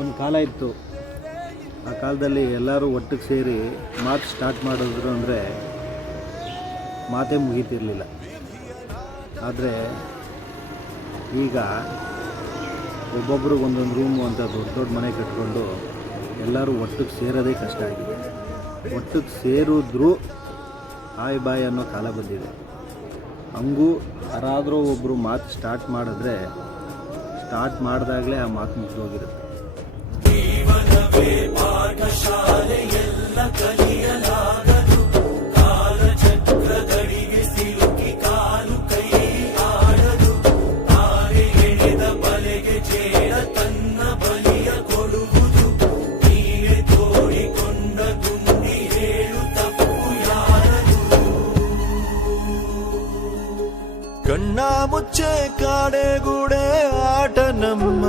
ಒಂದು ಕಾಲ ಇತ್ತು. ಆ ಕಾಲದಲ್ಲಿ ಎಲ್ಲರೂ ಒಟ್ಟಿಗೆ ಸೇರಿ ಮಾತು ಸ್ಟಾರ್ಟ್ ಮಾಡಿದ್ರು ಅಂದರೆ ಮಾತೇ ಮುಗೀತಿರಲಿಲ್ಲ. ಆದರೆ ಈಗ ಒಬ್ಬೊಬ್ರಿಗೆ ಒಂದೊಂದು ರೂಮು ಅಂತ ದೊಡ್ಡ ದೊಡ್ಡ ಮನೆ ಕಟ್ಕೊಂಡು ಎಲ್ಲರೂ ಒಟ್ಟಿಗೆ ಸೇರೋದೇ ಕಷ್ಟ ಆಗಿದೆ. ಒಟ್ಟಿಗೆ ಸೇರಿದ್ರೂ ಹಾಯ್ ಬಾಯ್ ಅನ್ನೋ ಕಾಲ ಬಂದಿದೆ. ಹಂಗೂ ಯಾರಾದರೂ ಒಬ್ಬರು ಮಾತು ಸ್ಟಾರ್ಟ್ ಮಾಡಿದ್ರೆ ಸ್ಟಾರ್ಟ್ ಮಾಡಿದಾಗಲೇ ಆ ಮಾತು ಮುಗಿದೋಗಿರುತ್ತೆ. ಕಣ್ಣ ಮುಚ್ಚೆ ಕಾಡೆಗೂಡೆ ಆಟ ನಮ್ಮ